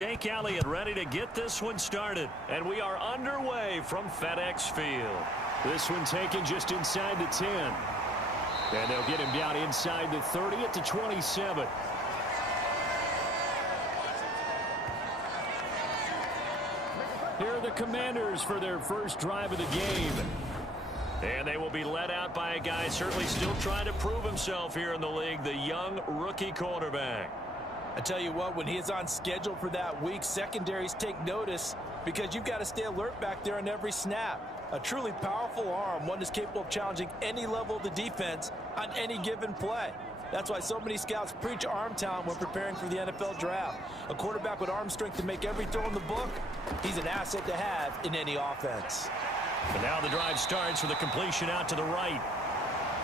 Jake Elliott ready to get this one started. And we are underway from FedEx Field. This one taken just inside the 10. And they'll get him down inside the 30 at the 27. Here are the Commanders for their first drive of the game. And they will be led out by a guy certainly still trying to prove himself here in the league, the young rookie quarterback. I tell you what, when he is on schedule for that week, secondaries take notice because you've got to stay alert back there on every snap. A truly powerful arm, one that's capable of challenging any level of the defense on any given play. That's why so many scouts preach arm talent when preparing for the NFL draft. A quarterback with arm strength to make every throw in the book, he's an asset to have in any offense. And now the drive starts with a completion out to the right.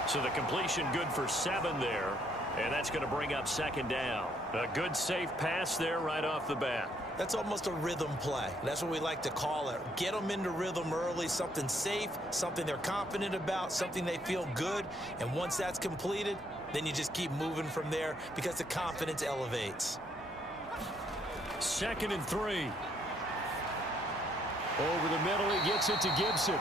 So the completion good for 7 there. And that's going to bring up second down. A good, safe pass there right off the bat. That's almost a rhythm play. That's what we like to call it. Get them into rhythm early, something safe, something they're confident about, something they feel good. And once that's completed, then you just keep moving from there because the confidence elevates. 2nd and 3. Over the middle, he gets it to Gibson.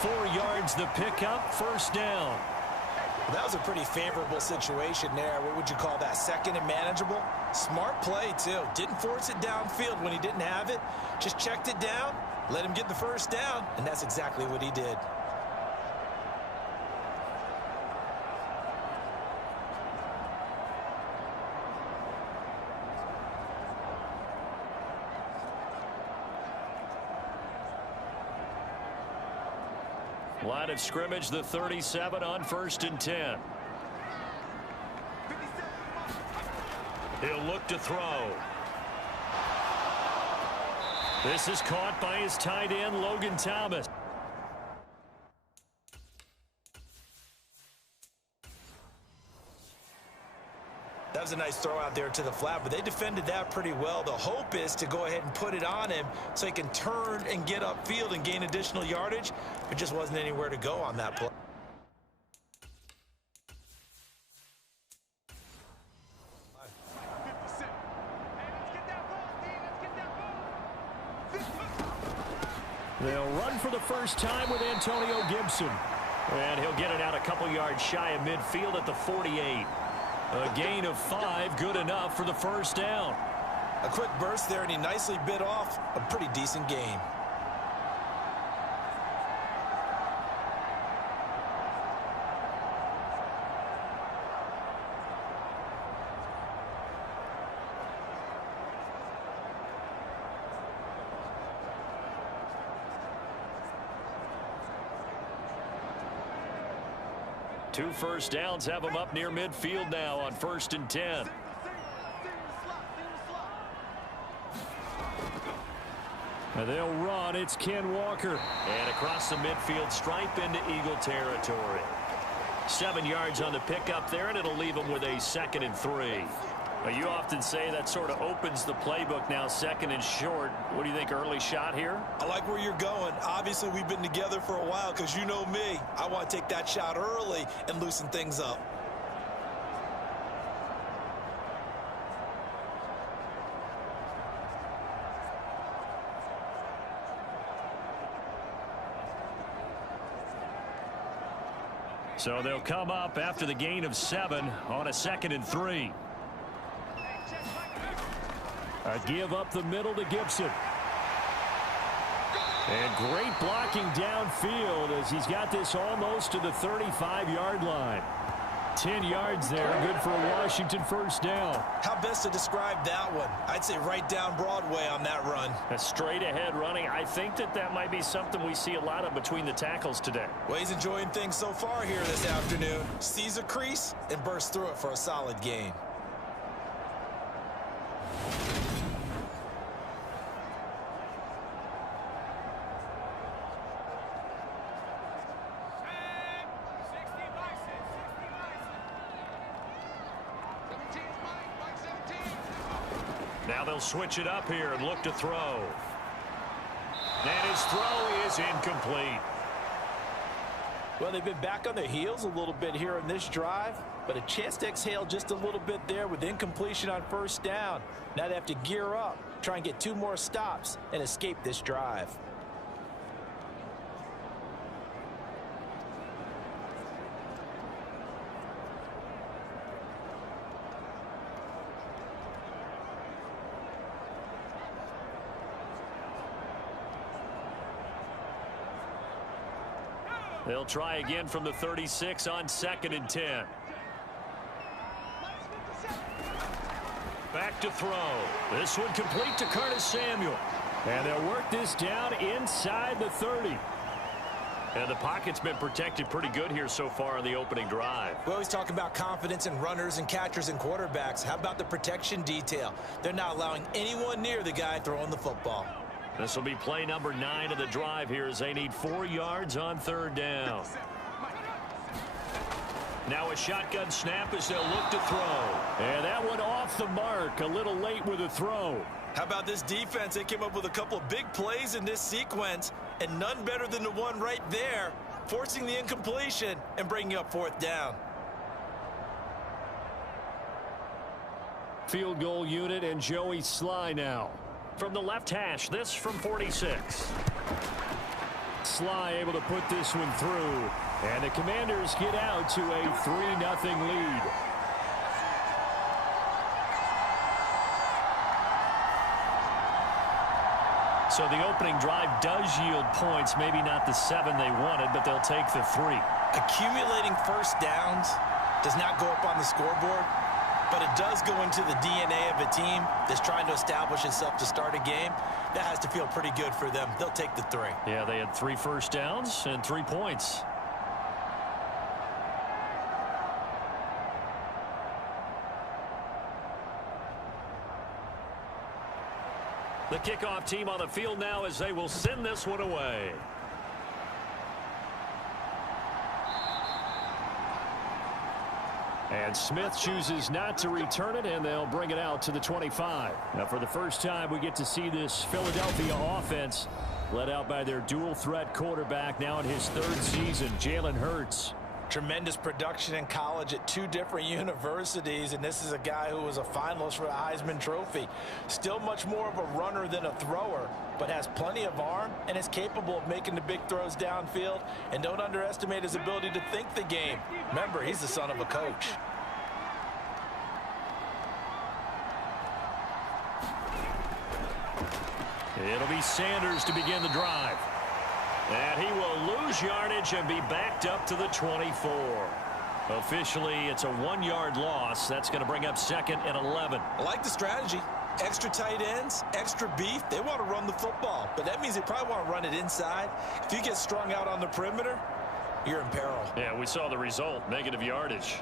4 yards the pickup, first down. That was a pretty favorable situation there. What would you call that? 2nd and manageable? Smart play, too. Didn't force it downfield when he didn't have it. Just checked it down, let him get the first down, and that's exactly what he did. Line of scrimmage, the 37 on 1st and 10. He'll look to throw. This is caught by his tight end, Logan Thomas. That was a nice throw out there to the flat, but they defended that pretty well. The hope is to go ahead and put it on him so he can turn and get upfield and gain additional yardage. There just wasn't anywhere to go on that play. They'll run for the first time with Antonio Gibson. And he'll get it out a couple yards shy of midfield at the 48. A gain of 5, good enough for the first down. A quick burst there, and he nicely bit off a pretty decent gain. Two first downs have him up near midfield now on 1st and 10. And they'll run. It's Ken Walker. And across the midfield stripe into Eagle territory. 7 yards on the pickup there, and it'll leave him with a 2nd and 3. Well, you often say that sort of opens the playbook now, 2nd and short. What do you think, early shot here? I like where you're going. Obviously, we've been together for a while because you know me. I want to take that shot early and loosen things up. So they'll come up after the gain of 7 on a 2nd and 3. A give up the middle to Gibson. And great blocking downfield as he's got this almost to the 35-yard line. 10 yards there, good for a Washington first down. How best to describe that one? I'd say right down Broadway on that run. A straight ahead running. I think that might be something we see a lot of between the tackles today. Well, he's enjoying things so far here this afternoon. Sees a crease and bursts through it for a solid gain. Now they'll switch it up here and look to throw. And his throw is incomplete. Well, they've been back on their heels a little bit here in this drive, but a chance to exhale just a little bit there with incompletion on first down. Now they have to gear up, try and get 2 more stops, and escape this drive. They'll try again from the 36 on 2nd and 10. Back to throw. This one complete to Curtis Samuel. And they'll work this down inside the 30. And the pocket's been protected pretty good here so far on the opening drive. We always talk about confidence in runners and catchers and quarterbacks. How about the protection detail? They're not allowing anyone near the guy throwing the football. This will be play number 9 of the drive here as they need 4 yards on 3rd down. Now a shotgun snap as they'll look to throw. And that one off the mark, a little late with a throw. How about this defense? They came up with a couple of big plays in this sequence, and none better than the one right there, forcing the incompletion and bringing up 4th down. Field goal unit and Joey Sly now. From the left hash, this from 46. Sly able to put this one through. And the Commanders get out to a 3-0 lead. So the opening drive does yield points. Maybe not the 7 they wanted, but they'll take the 3. Accumulating first downs does not go up on the scoreboard, but it does go into the DNA of a team that's trying to establish itself to start a game. That has to feel pretty good for them. They'll take the 3. Yeah, they had 3 first downs and 3 points. The kickoff team on the field now as they will send this one away. And Smith chooses not to return it, and they'll bring it out to the 25. Now, for the first time, we get to see this Philadelphia offense led out by their dual-threat quarterback now in his 3rd season, Jalen Hurts. Tremendous production in college at 2 different universities, and this is a guy who was a finalist for the Heisman Trophy. Still much more of a runner than a thrower, but has plenty of arm and is capable of making the big throws downfield. And don't underestimate his ability to think the game. Remember, he's the son of a coach. It'll be Sanders to begin the drive. And he will lose yardage and be backed up to the 24. Officially, it's a 1-yard loss. That's going to bring up 2nd and 11. I like the strategy. Extra tight ends, extra beef. They want to run the football, but that means they probably want to run it inside. If you get strung out on the perimeter, you're in peril. Yeah, we saw the result, negative yardage.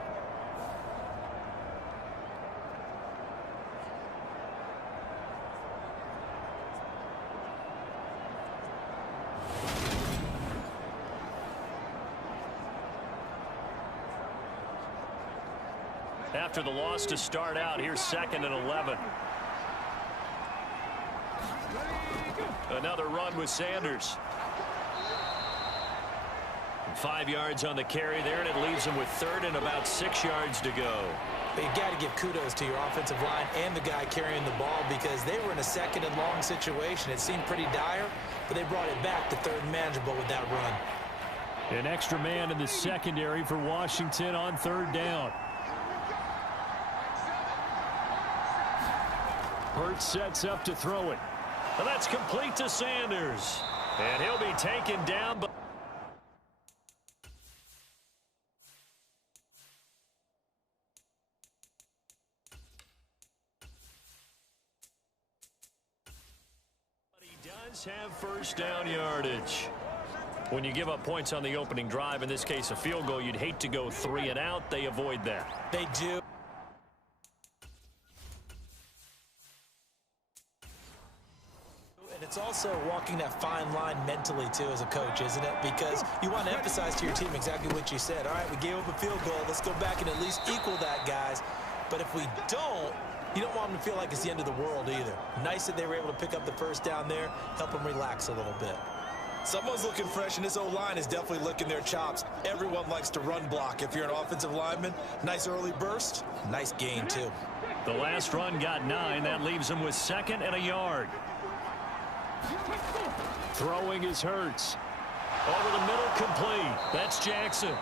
After the loss to start out, here's 2nd and 11. Another run with Sanders. 5 yards on the carry there, and it leaves him with 3rd and about 6 yards to go. But you got to give kudos to your offensive line and the guy carrying the ball, because they were in a 2nd and long situation. It seemed pretty dire, but they brought it back to 3rd and manageable with that run. An extra man in the secondary for Washington on 3rd down. Hurts sets up to throw it. And that's complete to Sanders. And he'll be taken down. But he does have first down yardage. When you give up points on the opening drive, in this case a field goal, you'd hate to go 3 and out. They avoid that. They do. It's also walking that fine line mentally, too, as a coach, isn't it? Because you want to emphasize to your team exactly what you said. All right, we gave up a field goal. Let's go back and at least equal that, guys. But if we don't, you don't want them to feel like it's the end of the world either. Nice that they were able to pick up the first down there, help them relax a little bit. Someone's looking fresh, and this O-line is definitely licking their chops. Everyone likes to run block. If you're an offensive lineman, nice early burst, nice gain too. The last run got 9. That leaves him with 2nd and a yard. Throwing is Hurts. Over the middle, complete. That's Jackson.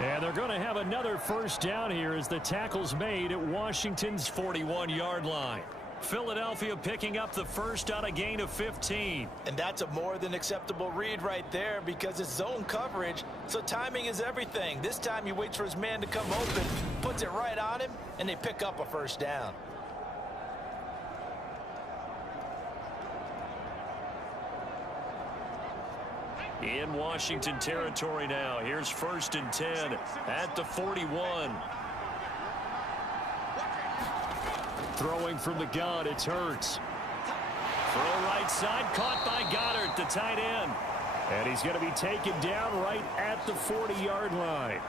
And they're going to have another first down here as the tackle's made at Washington's 41-yard line. Philadelphia picking up the first on a gain of 15. And that's a more than acceptable read right there because it's zone coverage, so timing is everything. This time he waits for his man to come open, puts it right on him, and they pick up a first down. In Washington territory now. Here's 1st and 10 at the 41. Throwing from the gun, it's Hurts. Throw right side, caught by Goddard, the tight end. And he's going to be taken down right at the 40-yard line.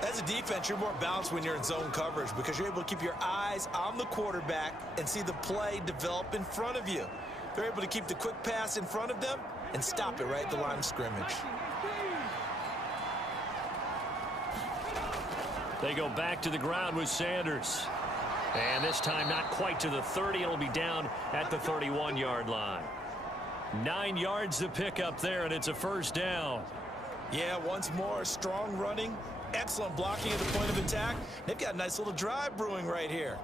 As a defense, you're more balanced when you're in zone coverage because you're able to keep your eyes on the quarterback and see the play develop in front of you. They're able to keep the quick pass in front of them and stop it right at the line of scrimmage. They go back to the ground with Sanders. And this time not quite to the 30. It'll be down at the 31-yard line. 9 yards to pick up there, and it's a first down. Yeah, once more, strong running, excellent blocking at the point of attack. They've got a nice little drive brewing right here.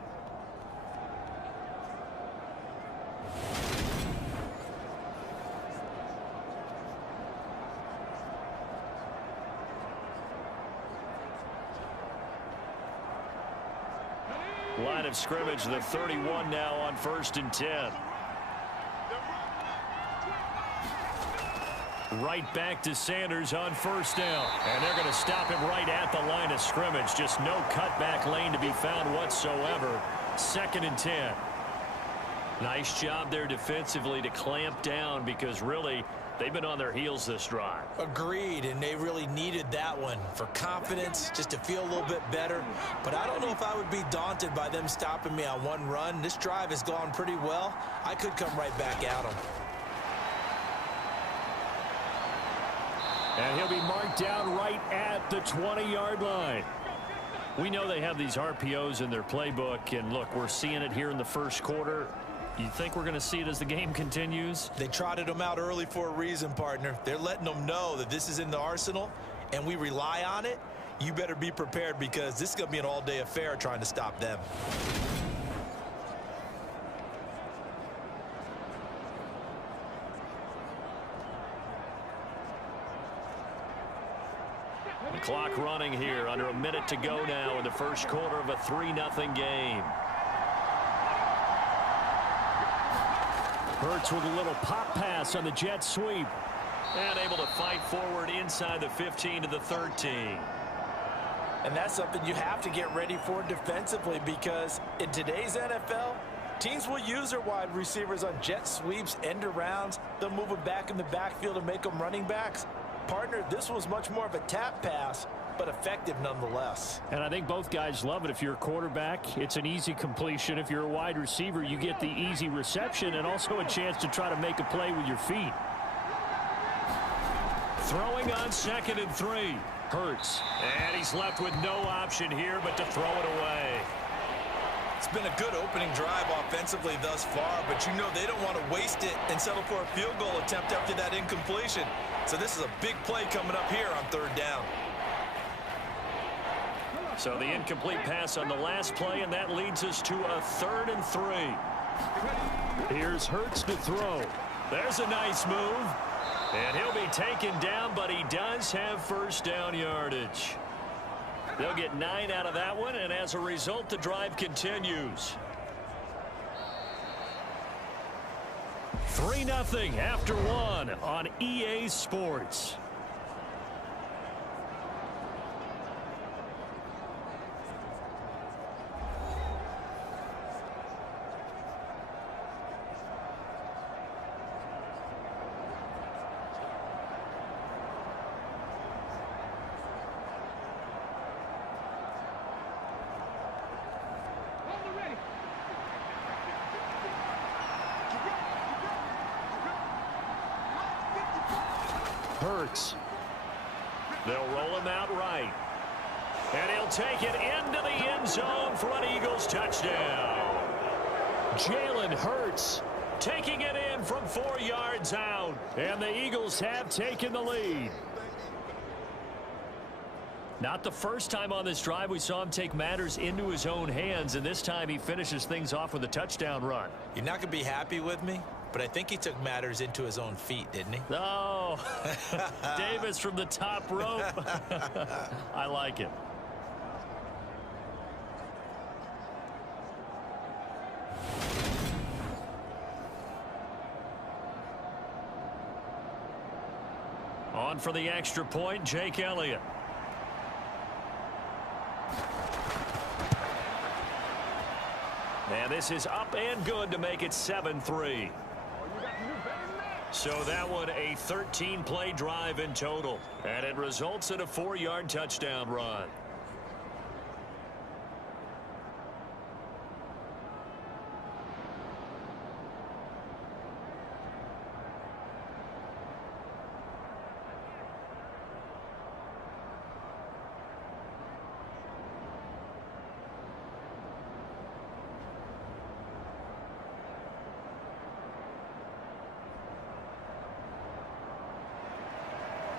Line of scrimmage, the 31 now on 1st and 10. Right back to Sanders on 1st down. And they're going to stop him right at the line of scrimmage. Just no cutback lane to be found whatsoever. 2nd and 10. Nice job there defensively to clamp down because really they've been on their heels this drive. Agreed, and they really needed that one for confidence, just to feel a little bit better. But I don't know if I would be daunted by them stopping me on one run. This drive has gone pretty well. I could come right back at them. And he'll be marked down right at the 20-yard line. We know they have these RPOs in their playbook, and look, we're seeing it here in the first quarter. You think we're going to see it as the game continues? They trotted them out early for a reason, partner. They're letting them know that this is in the arsenal, and we rely on it. You better be prepared because this is going to be an all-day affair trying to stop them. The clock running here, under a minute to go now in the first quarter of a 3-0 game. Hurts with a little pop pass on the jet sweep. And able to fight forward inside the 15 to the 13. And that's something you have to get ready for defensively because in today's NFL, teams will use their wide receivers on jet sweeps, end arounds. They'll move them back in the backfield and make them running backs. Partner, this was much more of a tap pass, but effective nonetheless. And I think both guys love it. If you're a quarterback, it's an easy completion. If you're a wide receiver, you get the easy reception and also a chance to try to make a play with your feet. Throwing on 2nd and 3. Hurts. And he's left with no option here but to throw it away. It's been a good opening drive offensively thus far, but you know they don't want to waste it and settle for a field goal attempt after that incompletion. So this is a big play coming up here on 3rd down. So the incomplete pass on the last play, and that leads us to a 3rd and 3. Here's Hurts to throw. There's a nice move. And he'll be taken down, but he does have first down yardage. They'll get 9 out of that one, and as a result, the drive continues. 3-0 after 1 on EA Sports. Hurts. They'll roll him out right. And he'll take it into the end zone for an Eagles touchdown. Jalen Hurts taking it in from 4 yards out. And the Eagles have taken the lead. Not the first time on this drive we saw him take matters into his own hands, and this time he finishes things off with a touchdown run. You're not going to be happy with me, but I think he took matters into his own feet, didn't he? Oh, Davis from the top rope. I like it. On for the extra point, Jake Elliott. And this is up and good to make it 7-3. So that one a 13-play drive in total. And it results in a 4-yard touchdown run.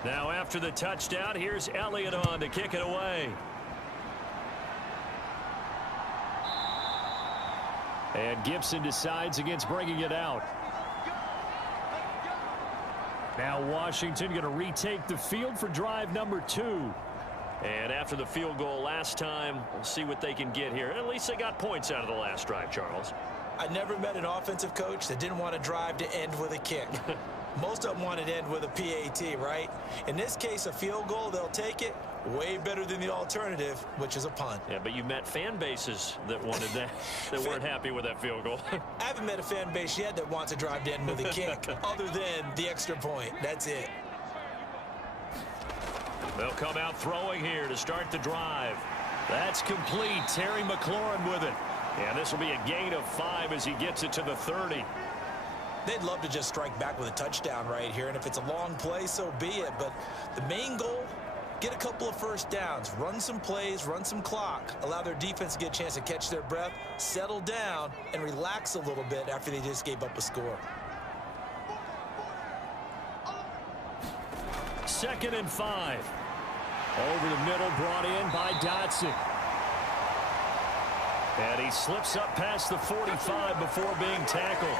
Now after the touchdown, here's Elliott on to kick it away. And Gibson decides against bringing it out. Now Washington going to retake the field for drive number 2. And after the field goal last time, we'll see what they can get here. At least they got points out of the last drive, Charles. I never met an offensive coach that didn't want to drive to end with a kick. Most of them want it to end with a PAT, right? In this case, a field goal, they'll take it. Way better than the alternative, which is a punt. Yeah, but you met fan bases that wanted that, that weren't happy with that field goal. I haven't met a fan base yet that wants to drive to end with a kick, other than the extra point. That's it. They'll come out throwing here to start the drive. That's complete. Terry McLaurin with it. And this will be a gain of 5 as he gets it to the 30. They'd love to just strike back with a touchdown right here, and if it's a long play, so be it. But the main goal, get a couple of first downs, run some plays, run some clock, allow their defense to get a chance to catch their breath, settle down, and relax a little bit after they just gave up a score. 2nd and 5. Over the middle, brought in by Dotson. And he slips up past the 45 before being tackled.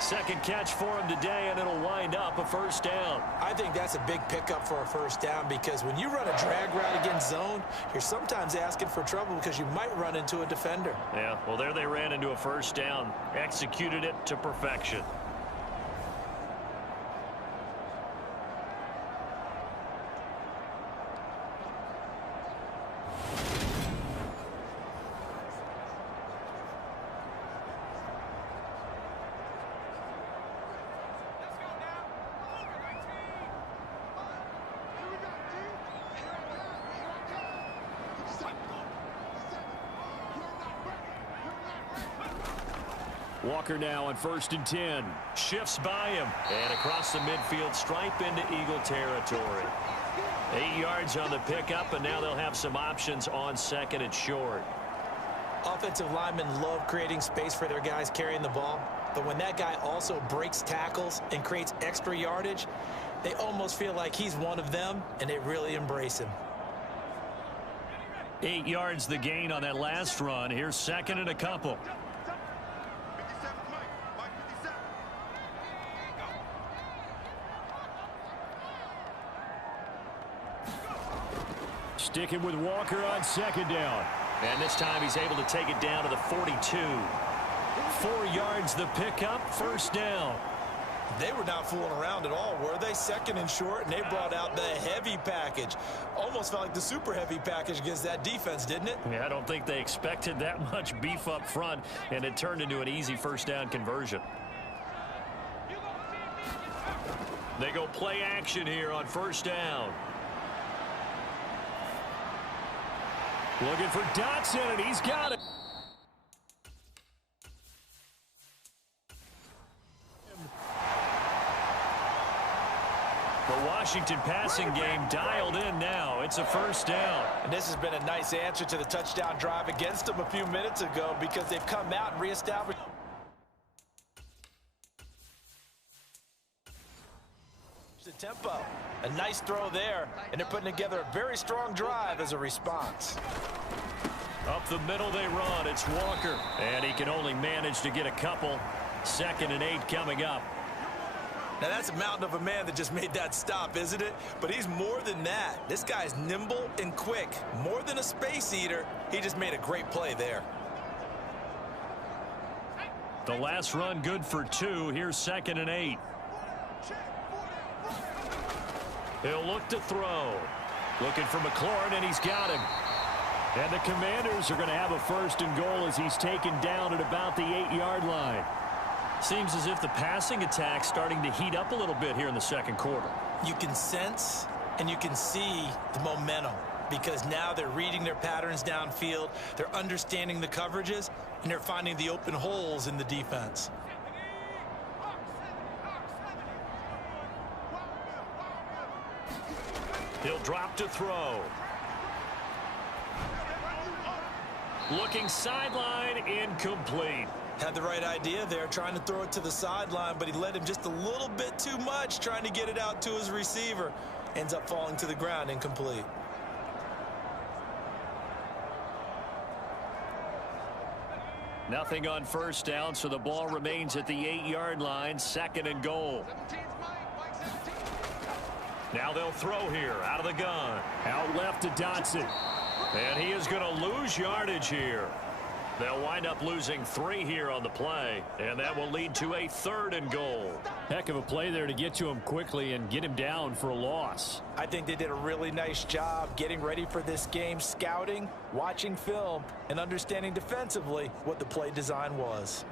Second catch for him today, and it'll wind up a first down. I think that's a big pickup for a first down, because when you run a drag route against zone, you're sometimes asking for trouble because you might run into a defender. Yeah, well, there they ran into a first down, executed it to perfection. Walker now on 1st and 10. Shifts by him. And across the midfield stripe into Eagle territory. 8 yards on the pickup, and now they'll have some options on 2nd and short. Offensive linemen love creating space for their guys carrying the ball. But when that guy also breaks tackles and creates extra yardage, they almost feel like he's one of them, and they really embrace him. 8 yards the gain on that last run. Here's 2nd and a couple. Sticking with Walker on 2nd down. And this time he's able to take it down to the 42. 4 yards the pickup, first down. They were not fooling around at all, were they? 2nd and short, and they brought out the heavy package. Almost felt like the super heavy package against that defense, didn't it? Yeah, I don't think they expected that much beef up front, and it turned into an easy first down conversion. They go play action here on first down. Looking for Dotson, and he's got it. The Washington passing game dialed in now. It's a first down. And this has been a nice answer to the touchdown drive against them a few minutes ago because they've come out and reestablished the tempo. A nice throw there, and they're putting together a very strong drive as a response. Up the middle they run. It's Walker. And he can only manage to get a couple. 2nd and 8 coming up. Now, that's a mountain of a man that just made that stop, isn't it? But he's more than that. This guy's nimble and quick. More than a space eater, he just made a great play there. The last run good for 2. Here's 2nd and 8. He'll look to throw. Looking for McLaurin, and he's got him. And the Commanders are going to have a 1st and goal as he's taken down at about the 8-yard line. Seems as if the passing attack's starting to heat up a little bit here in the second quarter. You can sense and you can see the momentum because now they're reading their patterns downfield, they're understanding the coverages, and they're finding the open holes in the defense. He'll drop to throw. Looking sideline, incomplete. Had the right idea there, trying to throw it to the sideline, but he led him just a little bit too much, trying to get it out to his receiver. Ends up falling to the ground, incomplete. Nothing on 1st down, so the ball remains at the 8-yard line. 2nd and goal. Now they'll throw here out of the gun. Out left to Dotson. And he is going to lose yardage here. They'll wind up losing 3 here on the play, and that will lead to a 3rd and goal. Heck of a play there to get to him quickly and get him down for a loss. I think they did a really nice job getting ready for this game, scouting, watching film, and understanding defensively what the play design was.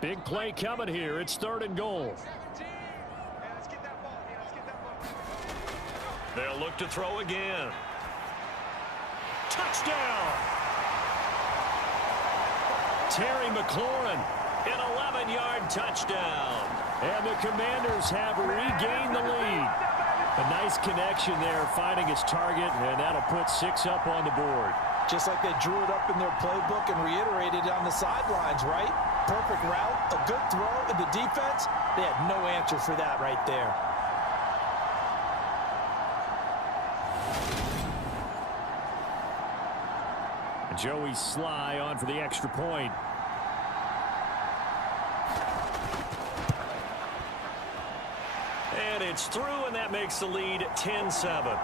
Big play coming here. It's 3rd and goal. They'll look to throw again. Touchdown! Terry McLaurin, an 11-yard touchdown. And the Commanders have regained the lead. A nice connection there, finding his target, and that'll put 6 up on the board. Just like they drew it up in their playbook and reiterated it on the sidelines, right? Perfect route, a good throw, and the defense, they had no answer for that right there. Joey Sly on for the extra point. And it's through, and that makes the lead 10-7.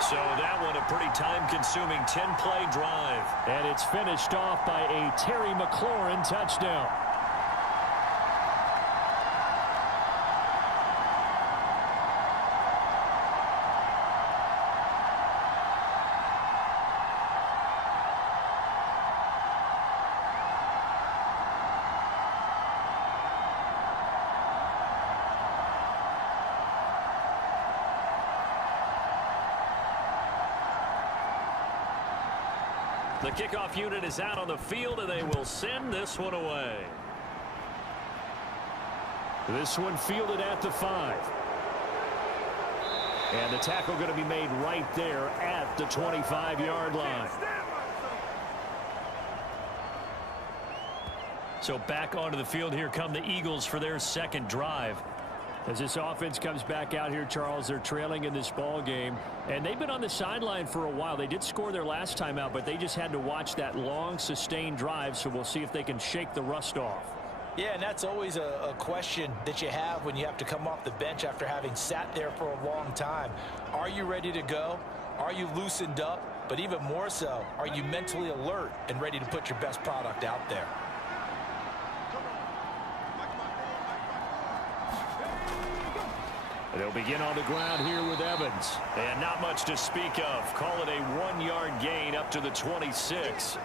So that one a pretty time-consuming 10-play drive. And it's finished off by a Terry McLaurin touchdown. The kickoff unit is out on the field, and they will send this one away. This one fielded at the 5. And the tackle going to be made right there at the 25-yard line. So back onto the field, here come the Eagles for their second drive. As this offense comes back out here, Charles, they're trailing in this ball game. And they've been on the sideline for a while. They did score their last time out, but they just had to watch that long, sustained drive. So we'll see if they can shake the rust off. Yeah, and that's always a question that you have when you have to come off the bench after having sat there for a long time. Are you ready to go? Are you loosened up? But even more so, are you mentally alert and ready to put your best product out there? They'll begin on the ground here with Evans. And not much to speak of. Call it a 1-yard gain up to the 26.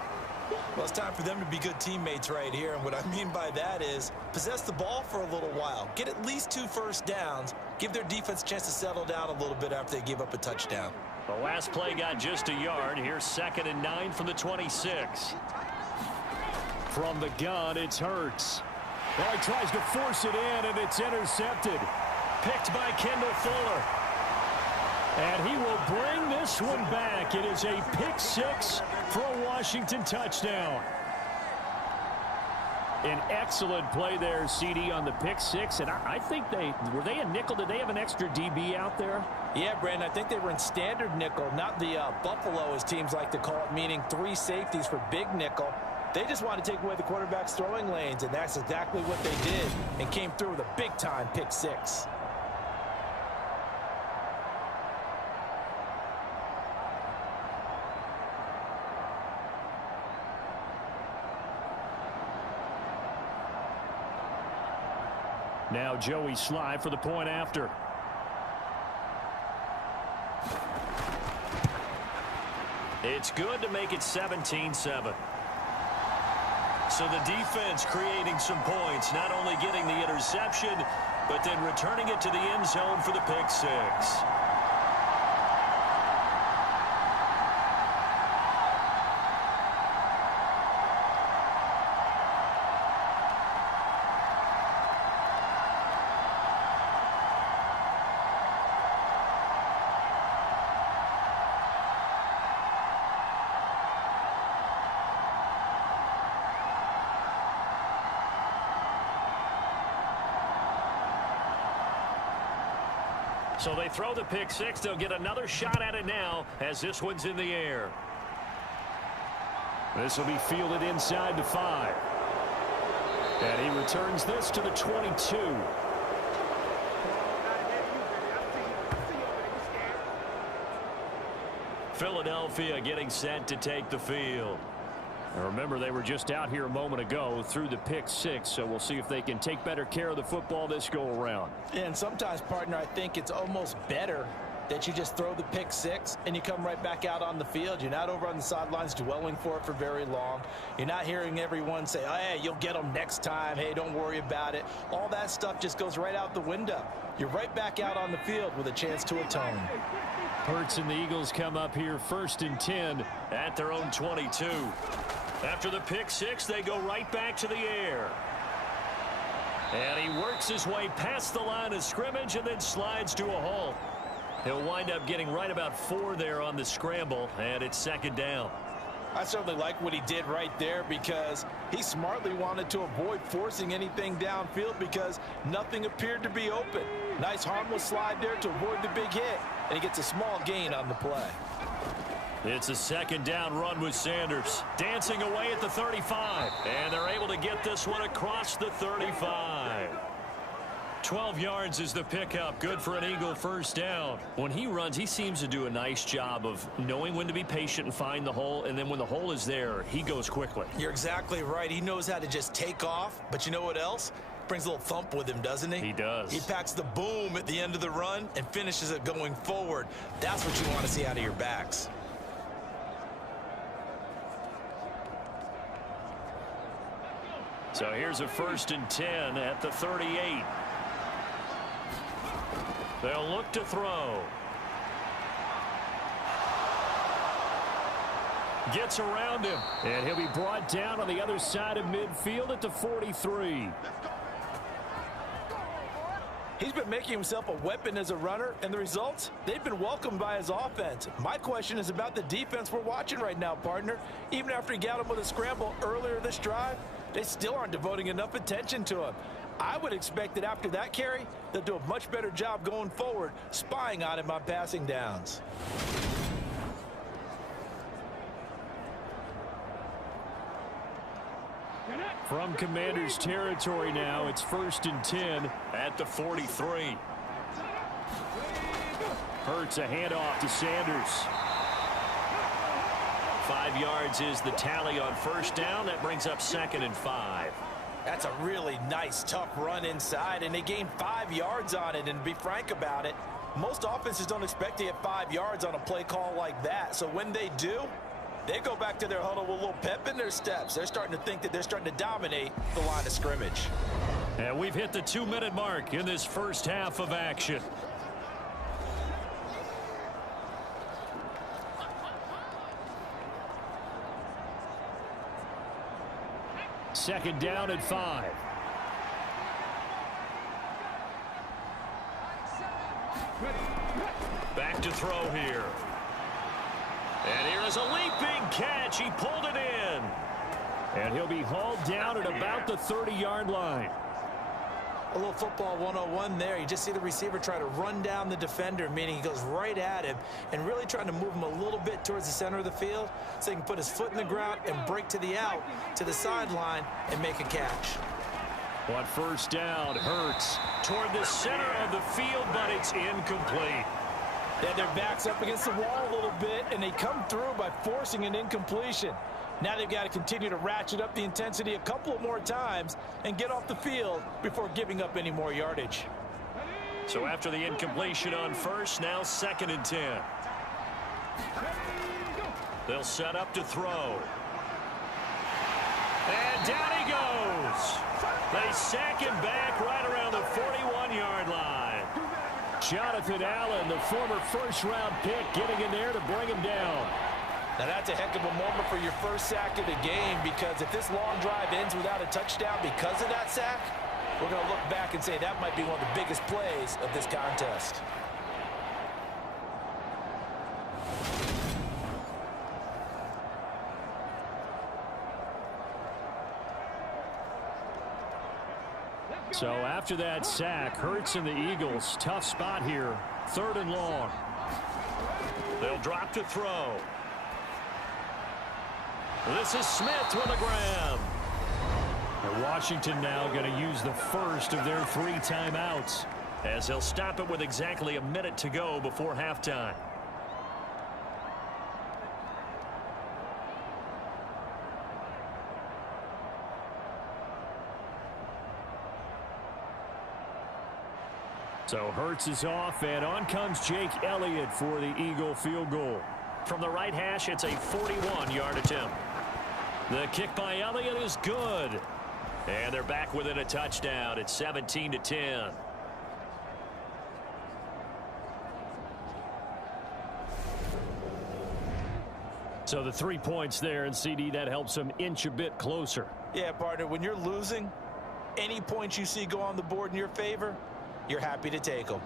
Well, it's time for them to be good teammates right here. And what I mean by that is possess the ball for a little while. Get at least 2 first downs. Give their defense a chance to settle down a little bit after they give up a touchdown. The last play got just a yard. Here's 2nd and 9 from the 26. From the gun, it's Hurts. Well, he tries to force it in, and it's intercepted. Picked by Kendall Fuller. And he will bring this one back. It is a pick 6 for a Washington touchdown. An excellent play there, CD, on the pick 6. And I think were they a nickel? Did they have an extra DB out there? Yeah, Brandon, I think they were in standard nickel, not the Buffalo, as teams like to call it, meaning 3 safeties for big nickel. They just want to take away the quarterback's throwing lanes, and that's exactly what they did and came through with a big-time pick 6. Now Joey Sly for the point after. It's good to make it 17-7. So the defense creating some points, not only getting the interception, but then returning it to the end zone for the pick 6. So they throw the pick 6. They'll get another shot at it now as this one's in the air. This will be fielded inside the 5. And he returns this to the 22. Philadelphia getting set to take the field. Now remember, they were just out here a moment ago through the pick 6, so we'll see if they can take better care of the football this go around. And sometimes, partner, I think it's almost better that you just throw the pick 6 and you come right back out on the field. You're not over on the sidelines dwelling for it for very long. You're not hearing everyone say, oh, hey, you'll get them next time. Hey, don't worry about it. All that stuff just goes right out the window. You're right back out on the field with a chance to atone. Hurts and the Eagles come up here 1st and 10 at their own 22. After the pick 6, they go right back to the air. And he works his way past the line of scrimmage and then slides to a halt. He'll wind up getting right about 4 there on the scramble, and it's 2nd down. I certainly like what he did right there because he smartly wanted to avoid forcing anything downfield because nothing appeared to be open. Nice harmless slide there to avoid the big hit, and he gets a small gain on the play. It's a 2nd down run with Sanders. Dancing away at the 35. And they're able to get this one across the 35. 12 yards is the pickup. Good for an Eagle 1st down. When he runs, he seems to do a nice job of knowing when to be patient and find the hole. And then when the hole is there, he goes quickly. You're exactly right. He knows how to just take off. But you know what else? Brings a little thump with him, doesn't he? He does. He packs the boom at the end of the run and finishes it going forward. That's what you want to see out of your backs. So here's a 1st and 10 at the 38. They'll look to throw. Gets around him. And he'll be brought down on the other side of midfield at the 43. He's been making himself a weapon as a runner, and the results, they've been welcomed by his offense. My question is about the defense we're watching right now, partner. Even after he got him with a scramble earlier this drive, they still aren't devoting enough attention to him. I would expect that after that carry, they'll do a much better job going forward, spying on him on passing downs. From Commander's territory now, it's 1st and 10 at the 43. Hurts a handoff to Sanders. 5 yards is the tally on 1st down. That brings up 2nd and 5. That's a really nice, tough run inside, and they gained 5 yards on it. And to be frank about it, most offenses don't expect to get 5 yards on a play call like that. So when they do, they go back to their huddle with a little pep in their steps. They're starting to think that they're starting to dominate the line of scrimmage. And we've hit the 2-minute mark in this first half of action. second down and 5. Back to throw here. And here is a leaping catch. He pulled it in. And he'll be hauled down at about the 30-yard line. A little football 101 there. You just see the receiver try to run down the defender, meaning he goes right at him and really trying to move him a little bit towards the center of the field so he can put his foot in the ground and break to the out, to the sideline, and make a catch. On first down, Hurts Toward the center of the field, but it's incomplete. Yeah, their back's up against the wall a little bit, and they come through by forcing an incompletion. Now they've got to continue to ratchet up the intensity a couple of more times and get off the field before giving up any more yardage. So after the incompletion on first, now 2nd and 10. They'll set up to throw. And down he goes. They sack him back right around the 41-yard line. Jonathan Allen, the former first-round pick, getting in there to bring him down. Now that's a heck of a moment for your first sack of the game, because if this long drive ends without a touchdown because of that sack, we're going to look back and say that might be one of the biggest plays of this contest. So after that sack, Hurts and the Eagles, tough spot here, 3rd and long. They'll drop to throw. This is Smith with a grab. And Washington now going to use the first of their 3 timeouts, as they'll stop it with exactly a minute to go before halftime. So Hurts is off, and on comes Jake Elliott for the Eagle field goal. From the right hash, it's a 41-yard attempt. The kick by Elliott is good. And they're back within a touchdown. It's 17-10. So the 3 points there, and CD, that helps them inch a bit closer. Yeah, partner, when you're losing, any points you see go on the board in your favor, you're happy to take them.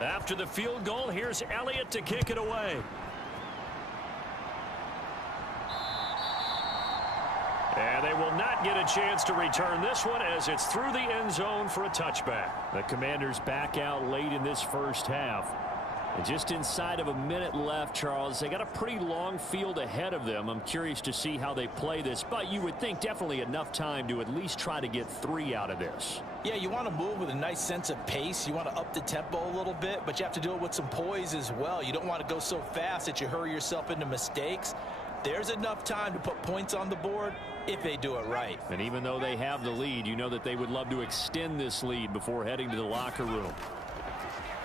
After the field goal, here's Elliott to kick it away. And they will not get a chance to return this one, as it's through the end zone for a touchback. The Commanders back out late in this first half. And just inside of a minute left, Charles, they got a pretty long field ahead of them. I'm curious to see how they play this, but you would think definitely enough time to at least try to get 3 out of this. Yeah, you want to move with a nice sense of pace. You want to up the tempo a little bit, but you have to do it with some poise as well. You don't want to go so fast that you hurry yourself into mistakes. There's enough time to put points on the board if they do it right. And even though they have the lead, you know that they would love to extend this lead before heading to the locker room.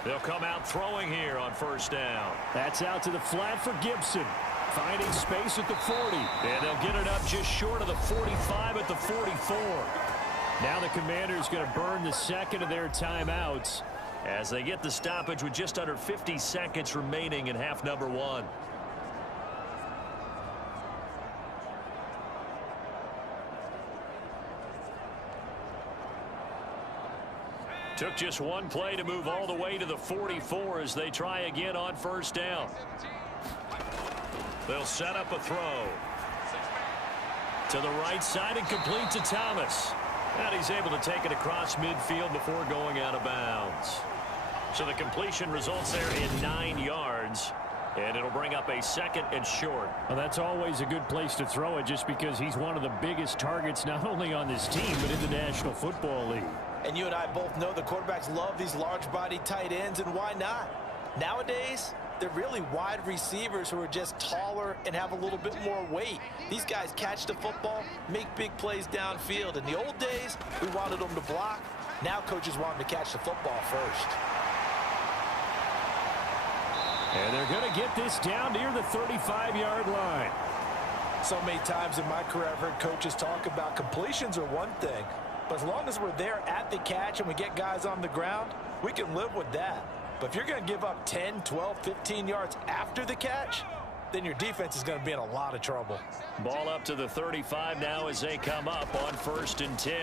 They'll come out throwing here on first down. That's out to the flat for Gibson. Finding space at the 40. And they'll get it up just short of the 45 at the 44. Now the Commanders going to burn the second of their timeouts, as they get the stoppage with just under 50 seconds remaining in half number 1. Took just one play to move all the way to the 44 as they try again on first down. They'll set up a throw. To the right side and complete to Thomas. And he's able to take it across midfield before going out of bounds. So the completion results there in 9 yards. And it'll bring up a 2nd and short. Well, that's always a good place to throw it, just because he's one of the biggest targets not only on this team but in the National Football League. And you and I both know the quarterbacks love these large-body tight ends, and why not? Nowadays, they're really wide receivers who are just taller and have a little bit more weight. These guys catch the football, make big plays downfield. In the old days, we wanted them to block. Now coaches want them to catch the football first. And they're going to get this down near the 35-yard line. So many times in my career, I've heard coaches talk about completions are one thing, but as long as we're there at the catch and we get guys on the ground, we can live with that. But if you're going to give up 10, 12, 15 yards after the catch, then your defense is going to be in a lot of trouble. Ball up to the 35 now as they come up on 1st and 10.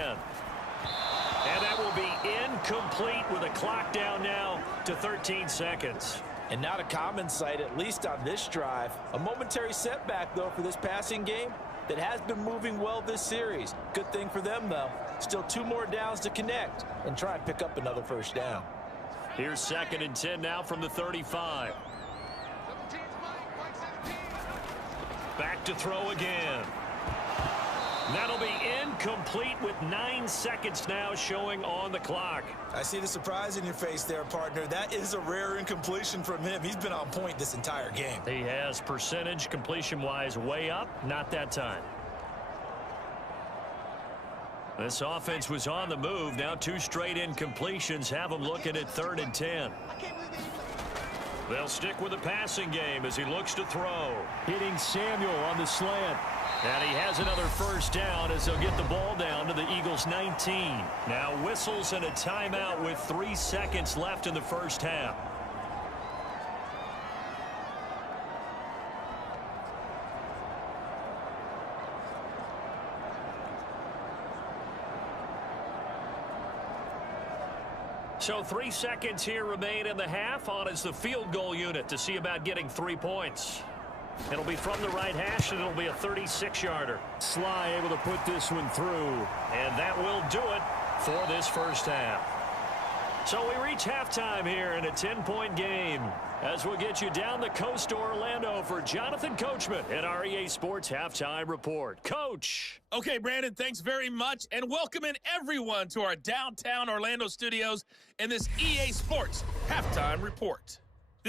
And that will be incomplete with a clock down now to 13 seconds. And not a common sight, at least on this drive. A momentary setback, though, for this passing game that has been moving well this series. Good thing for them, though. Still 2 more downs to connect and try and pick up another 1st down. Here's 2nd and 10 now from the 35. Back to throw again. That'll be incomplete with 9 seconds now showing on the clock. I see the surprise in your face there, partner. That is a rare incompletion from him. He's been on point this entire game. He has percentage completion-wise way up. Not that time. This offense was on the move. Now 2 straight incompletions have them looking at 3rd and 10. They'll stick with the passing game as he looks to throw. Hitting Samuel on the slant. And he has another 1st down as they'll get the ball down to the Eagles' 19. Now whistles and a timeout with 3 seconds left in the 1st half. So 3 seconds here remain in the half. On is the field goal unit to see about getting 3 points. It'll be from the right hash, and it'll be a 36-yarder. Sly able to put this one through. And that will do it for this 1st half. So we reach halftime here in a 10-point game. As we'll get you down the coast to Orlando for Jonathan Coachman at our EA Sports Halftime Report. Coach. Okay, Brandon, thanks very much. And welcome in everyone to our downtown Orlando studios in this EA Sports Halftime Report.